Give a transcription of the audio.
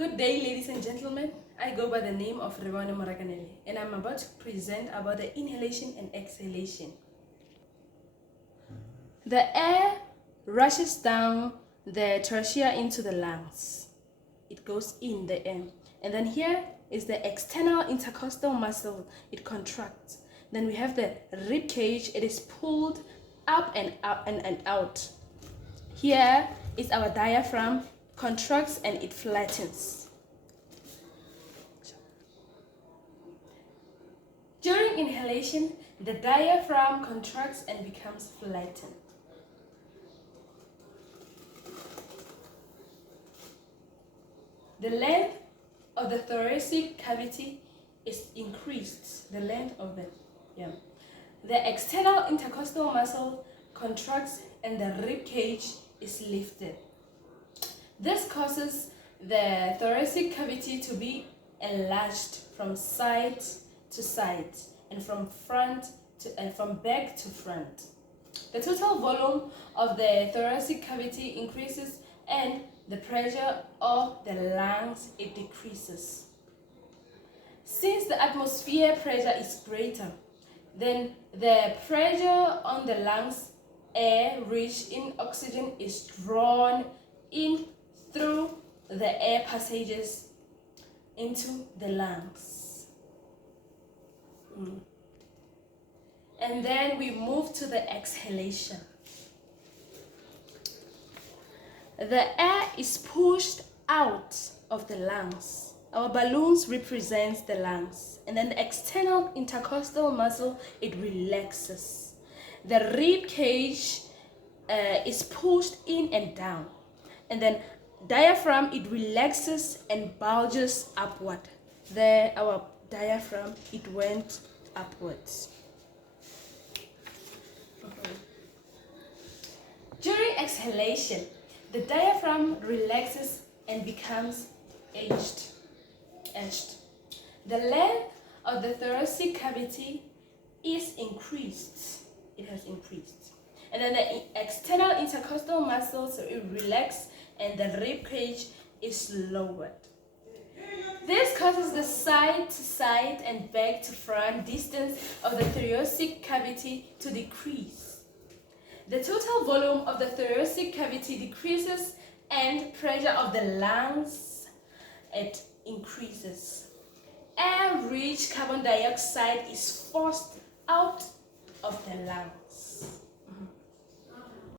Good day, ladies and gentlemen. I go by the name of Rebone Morakanele, and I'm about to present about the inhalation and exhalation. The air rushes down the trachea into the lungs. It goes in the air. And then here is the external intercostal muscle. It contracts. Then we have the rib cage. It is pulled up and out. Here is our diaphragm, contracts and it flattens. During inhalation, the diaphragm contracts and becomes flattened. The length of the thoracic cavity is increased. The length of the external intercostal muscle contracts and the rib cage is lifted. This causes the thoracic cavity to be enlarged from side to side and from back to front. The total volume of the thoracic cavity increases and the pressure of the lungs it decreases. Since the atmosphere pressure is greater, then the pressure on the lungs, air rich in oxygen is drawn in through the air passages into the lungs. And then we move to the exhalation. The air is pushed out of the lungs. Our balloons represent the lungs. And then the external intercostal muscle, it relaxes. The rib cage is pushed in and down. And then diaphragm, it relaxes and bulges upward. There, our diaphragm, it went upwards. During exhalation, the diaphragm relaxes and becomes edged. The length of the thoracic cavity is increased. It has increased. And then the external intercostal muscles, so it relaxes and the rib cage is lowered. This causes the side to side and back to front distance of the thoracic cavity to decrease. The total volume of the thoracic cavity decreases and pressure of the lungs, it increases. Air-rich carbon dioxide is forced out of the lung.